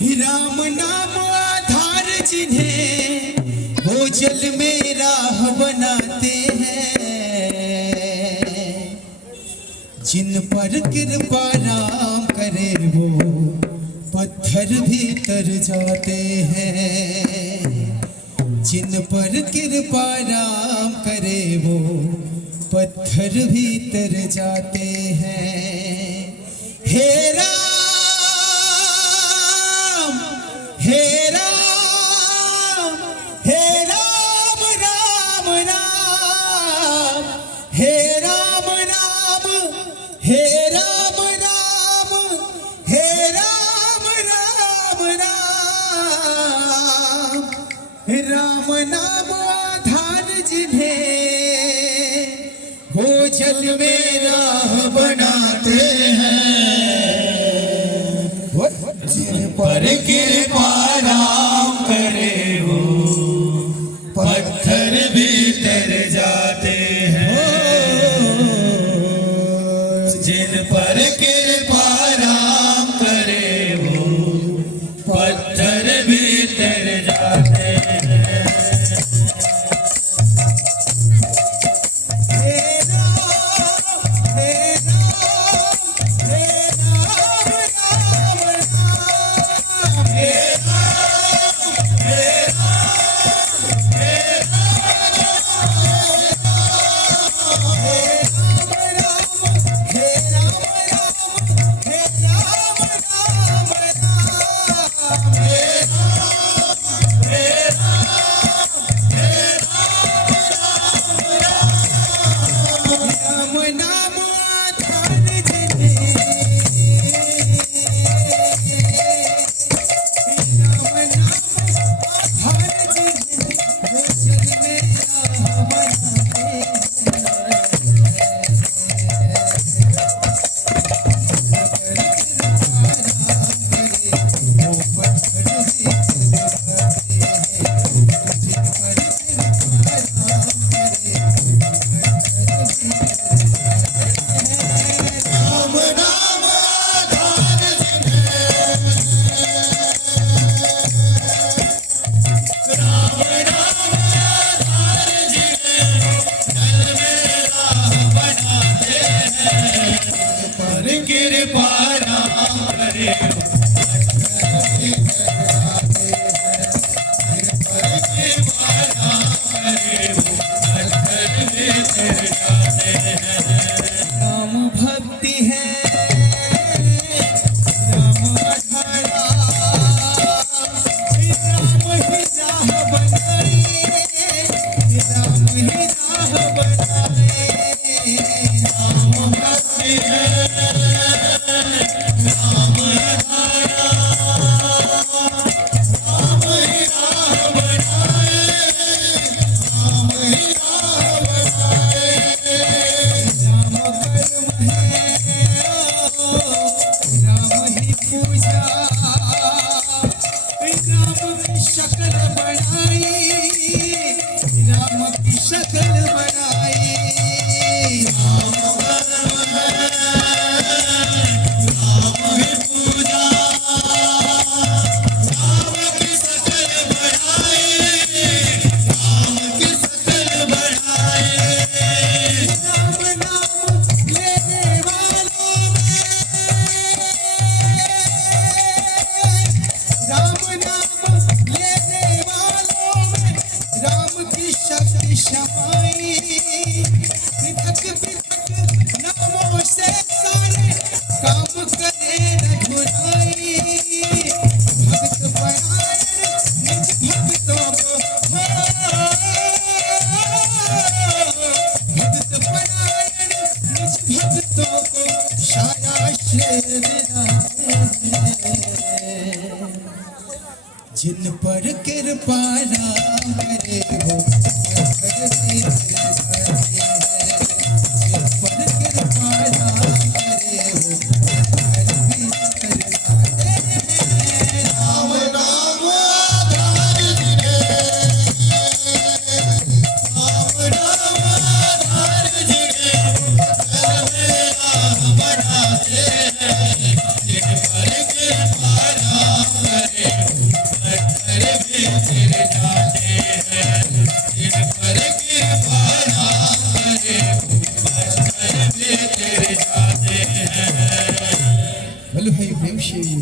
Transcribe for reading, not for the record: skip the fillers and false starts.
राम नाम आधार जिन्हें वो जल में राह बनाते हैं, जिन पर कृपा राम करे वो पत्थर भी तर जाते हैं, जिन पर कृपा राम करे वो पत्थर भी तर जाते हैं। हे राम हे राम हे राम राम राम हे राम राम हे राम राम हे राम राम राम राम नाम आधार जिन्हें वो जल में राह बनाते हैं, जिन पर कृपा राम करे वो पत्थर भी तर जाते हैं, जिन पर कृपा राम करे वो पत्थर भी तर जाते हैं। राम भक्ति है राम अठारा, राम ही राह बनाए, राम ही राह बनाए। राम भक्ति है राम अठारा, राम ही राह बनाए, राम ही राह बनाए। राम ही पूजा राम की शक्ल बनाई, राम की शक्ल बनाई। राम ही पूजा राम की शक्ल बनाई, राम की शक्ल बनाई। राम नाम लेने वालों राम नाम लेने वालों में राम की शक्ति समाई। पृथक पृथक नामों से सारे काम करे रघुराई। भक्त परायण निज भक्तों को भक्त परायण निज भक्तों को शाबाश दिलाते हैं, जिन पर कृपा राम करे वो पत्थर भी तर जाते हैं, जिन पर कृपा राम करे वो पत्थर भी तर जाते हैं। राम नाम आधार जिन्हें, राम नाम आधार जिन्हें जल में राह बनाते हैं, जिन पर कृपा राम करे बोलो भाई प्रेम से